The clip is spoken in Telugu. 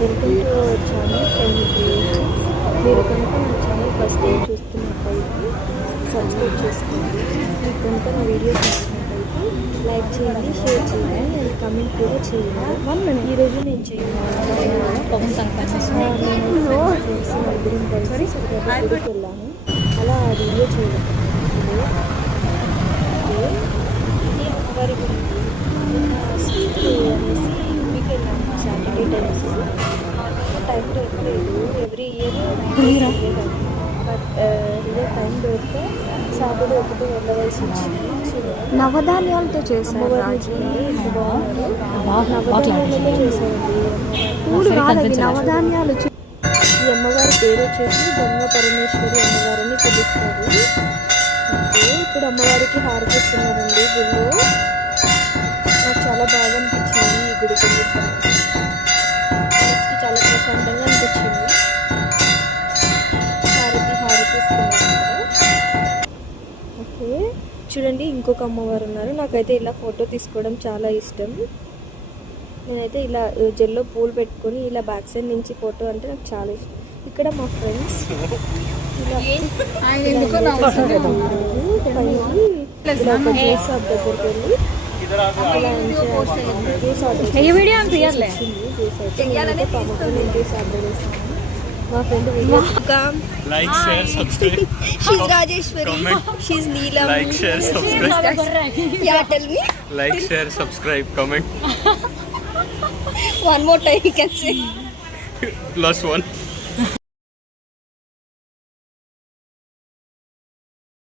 Welcome to our channel friend creations. మీరు కనుక నా ఛానల్ ఫస్ట్ టైం చూస్తున్నట్టయితే సబ్స్క్రైబ్ చేసుకోండి. మీకు కనుక నా వీడియోస్ నచ్చినట్టయితే లైక్ చేయండి, షేర్ చేయండి అండ్ కామెంట్ కూడా చేయండి. ఈరోజు నేను ఫ్రెండ్స్ నలుగురం కలిసి సరదాగా గుడికి వెళ్ళాను. అలా ఆ వీడియో చేయాలి. వారి గురించి అనేసి గుడికి వెళ్ళాము సాటర్డే టైమ్స్. టైం దొరకలేదు. ఎవ్రీ ఇయర్ బట్ ఇదే టైం దొరికితే సాటర్డే ఒకటి వెళ్ళవలసి వచ్చింది. నవధాన్యాలతో చేశారు. నవధాన్యాలతో చేశారండి. పూలు కాదు, నవధాన్యాలు. ఈ అమ్మవారి పేరు వచ్చేసి గంగా పరమేశ్వరి అమ్మవారిని పిలుస్తారు. ఇప్పుడు అమ్మవారికి హారతి ఇస్తున్నారండి గుళ్ళో. నాకు చాలా బాగా అనిపించింది ఈ గుడికి మనసుకి చాలా ప్రశాంతంగా అనిపించింది. హారతి ఇస్తున్నారు. ఓకే, చూడండి ఇంకొక అమ్మవారు ఉన్నారు. నాకైతే ఇలా ఫోటో తీసుకోవడం చాలా ఇష్టం. నేనైతే ఇలా జెల్లో పూలు పెట్టుకొని ఇలా బ్యాక్ సైడ్ నుంచి ఫోటో అంటే నాకు చాలా ఇష్టం. ఇక్కడ మా ఫ్రెండ్స్ షాప్ దగ్గరికి వెళ్ళి మా friend like, share, subscribe. She's Rajeshwari. Comment. She's Neelam. Like, share, subscribe. Yeah, tell me. Like, share, subscribe, comment. One more time you can say. +1.